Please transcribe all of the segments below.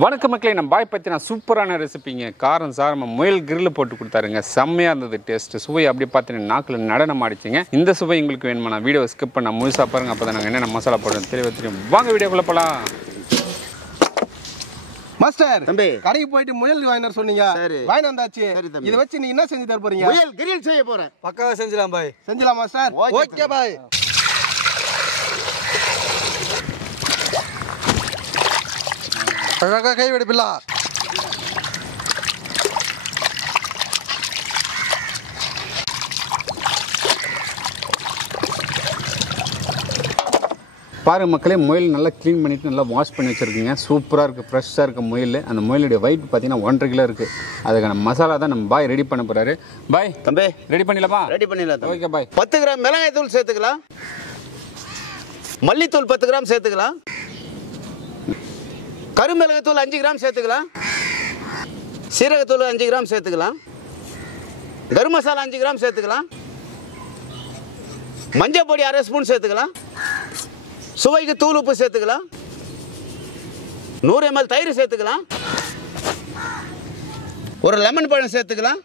வணக்கம் மக்களே, நம்ம பாய் பற்றின சூப்பரான ரெசிபிங்க. காரம் சாரமாக முயல் கிரில் போட்டு கொடுத்தாருங்க. செம்மையாக இருந்தது டேஸ்ட்டு. சுவை அப்படி பார்த்தீங்கன்னா நாக்கில் நடனம் ஆடிச்சிங்க. இந்த சுவை உங்களுக்கு வேணுமா? நான் வீடியோ ஸ்கிப் பண்ண முழுசாக பாருங்கள். அப்போ தான் நாங்கள் என்னென்ன மசாலா போடுறோம் தெளிவாக தெரியும். வாங்க வீடியோக்குள்ளே போகலாம். மாஸ்டர் தம்பி கடைக்கு போயிட்டு முயல் வாங்கினார் சொன்னீங்க. வாங்கி வந்தாச்சு. இதை வச்சு நீ என்ன செஞ்சு தர போறீங்க? முயல் கிரில் செய்ய போறேன். பக்காவா செஞ்சலாம் பாய். செஞ்சலாம் மாஸ்டர். Okay bye. அழகா கை வெடிப்பில்லா. பாருங்க மக்களே, முயல் நல்லா க்ளீன் பண்ணிவிட்டு நல்லா வாஷ் பண்ணி வச்சுருக்குங்க. சூப்பராக இருக்குது, ஃப்ரெஷ்ஷாக இருக்குது முயல். அந்த முயலுடைய வெயிட் பார்த்தீங்கன்னா 1.5 கிலோ இருக்குது. அதுக்கான மசாலா தான் நம்ம பாய் ரெடி பண்ண போகிறாரு. பாய் தம்பி ரெடி பண்ணிடலாமா? ரெடி பண்ணிடலாம். Okay bye. 10 கிராம் மிளகாய் தூள் சேர்த்துக்கலாம். மல்லித்தூள் 10 கிராம் சேர்த்துக்கலாம். கருமிளகாய் தூள் 5 கிராம் சேர்த்துக்கலாம். சீரகத்தூள் 5 கிராம் சேர்த்துக்கலாம். கரம் மசாலா 5 கிராம் சேர்த்துக்கலாம். மஞ்சள் பொடி 1/2 ஸ்பூன் சேர்த்துக்கலாம். சுவைக்கு தூள் உப்பு சேர்த்துக்கலாம். 100 ml தயிர் சேர்த்துக்கலாம். ஒரு லெமன் பழம் சேர்த்துக்கலாம்.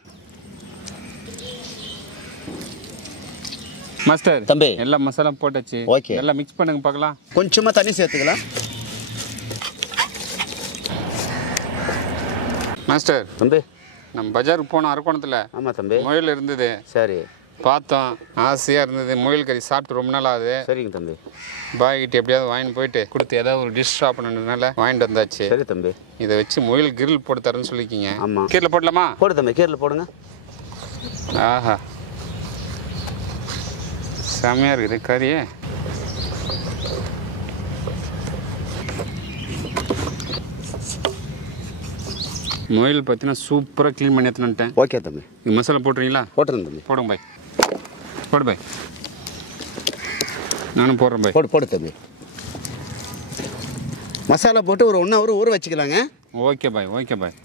மாஸ்டர் தம்பி எல்லா மசாலா போட்டாச்சு. ஓகே, எல்லாம் மிக்ஸ் பண்ணுங்க பார்க்கலாம். கொஞ்சமா தண்ணி சேர்த்துக்கலாம். மாஸ்டர் தம்பி நம்ம பஜாருக்கு போனோம் அரக்கோணத்தில். ஆமாம் தம்பி, முயல் இருந்தது. சரி பார்த்தோம், ஆசையாக இருந்தது. முயல் கறி சாப்பிட்டு ரொம்ப நாள் ஆகுது. சரிங்க தம்பி. பாய்கிட்ட எப்படியாவது வாங்கிட்டு போயிட்டு கொடுத்து ஏதாவது ஒரு டிஷ் சாப்பிடணுன்றதுனால வாங்கிட்டு வந்தாச்சு. சரி தம்பி, இதை வச்சு முயல் கிரில் போட்டு தரேன்னு சொல்லிக்கிங்க. ஆமாம், கீரில் போடலாமா? போடு தம்பி, கீரில் போடுங்க. ஆஹா, செம்மையாக இருக்குது கறியே. முயல் பார்த்தீங்கன்னா சூப்பராக க்ளீன் பண்ணி எடுத்துனுட்டேன். ஓகே தம்பி, இது மசாலா போட்டுறீங்களா? போட்டுருங்க தம்பி. போடுங்க பாய், போடு பாய். நானும் போடுறேன் பாய். போடு போடு தம்பி. மசாலா போட்டு ஒரு 1 hour ஊற வச்சுக்கலாங்க. Okay bye, okay bye.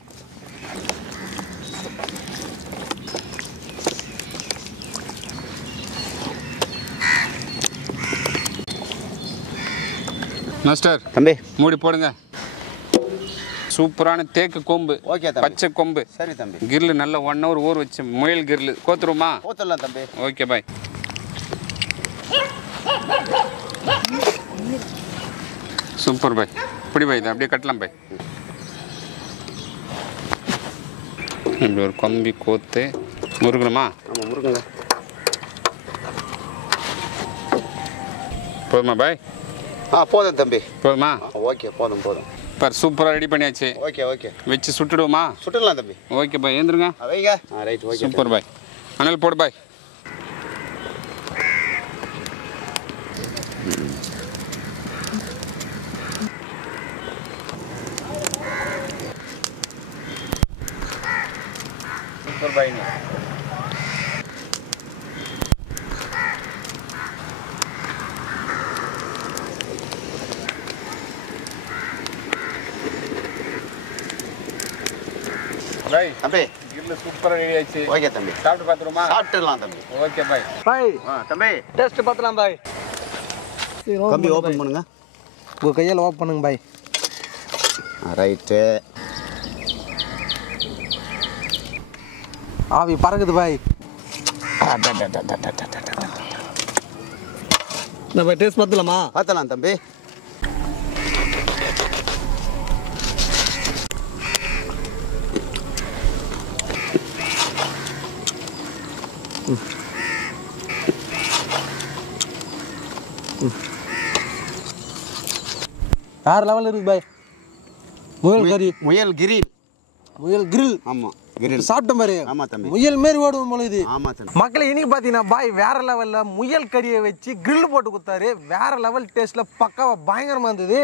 Master தம்பி மூடி போடுங்க. சூப்பரான தேக்கு கொம்பு. ஓகே தம்பி, பச்சை கொம்பு. சரி தம்பி. கிரில் நல்லா 1 hour ஊற வச்சு முயல் கிரில் கோத்துருமா? ஊற்றலாம் தம்பி. ஓகே பாய். சூப்பர் பாய். இப்படி பாய், இதை அப்படியே கட்டலாம் பாய். இப்படி ஒரு கம்பி கோத்து முருகணுமா? ஆமாம், முருகங்க. போதுமா பாய்? போதும் தம்பி. போதுமா? ஓகே, போதும் போதும். பார், சூப்பராக ரெடி பண்ணியாச்சு. ஓகே ஓகே, வச்சு சுட்டுடுவோமா? சுட்டுடலாம் தம்பி. ஓகே பாய், ஏந்துருங்க. வைங்க. Right, okay. சூப்பர் பாய். அனல் போடு பாய். சூப்பர் பாய். தம்பி கிரில் சூப்பராக ரெடி ஆயிடுச்சு. ஓகே தம்பி, சாப்பிட்டு பார்த்துருமா? சாப்பிட்டுடலாம் தம்பி. ஓகே பாய். பாய் தம்பி டெஸ்ட் பார்த்தலாம் பாய். கம்பி ஓப்பன் பண்ணுங்க. உங்க கையால ஓப்பன் பண்ணுங்க பாய். ரைட்டு. ஆவி பறக்குது பாய். நம்ம டேஸ்ட் பார்த்தலாமா? பார்த்தலாம் தம்பி. வேற லெவல் இருக்கு பாய். முயல் கறி, முயல் கிரில். முயல் கிரில். ஆமாம், கிரில் சாப்பிட்ட மாதிரி. ஆமாம் தம்பி, முயல் மாரி ஓடும் போல இது. ஆமாம் தம்பி. மக்களை இன்னைக்கு பார்த்தீங்கன்னா பாய் வேற லெவலில் முயல் கறியை வச்சு கிரில் போட்டு கொடுத்தாரு. வேற லெவல் டேஸ்ட்டில் பக்காவாக பயங்கரமாக இருந்தது.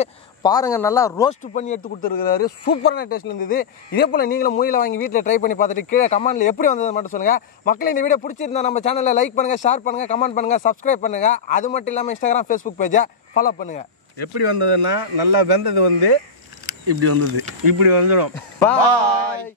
பாருங்கள், நல்லா ரோஸ்ட் பண்ணி எடுத்து கொடுத்துருக்காரு. சூப்பரான டேஸ்ட்டில் இருந்தது. இதே போல் நீங்களும் முயலை வாங்கி வீட்டில் ட்ரை பண்ணி பார்த்துட்டு கீழே கமெண்ட்டில் எப்படி வந்தது மட்டும் சொல்லுங்கள். மக்களை இந்த வீடியோ பிடிச்சிருந்தா நம்ம சேனலில் லைக் பண்ணுங்கள், ஷேர் பண்ணுங்கள், கமெண்ட் பண்ணுங்கள், சப்ஸ்கிரைப் பண்ணுங்கள். அது மட்டும் இல்லாமல் இன்ஸ்டாகிராம், ஃபேஸ்புக் பேஜை ஃபாலோ பண்ணுங்கள். எப்படி வந்ததுன்னா நல்லா வெந்தது வந்து இப்படி வந்தது, இப்படி வந்துடும். பாய்.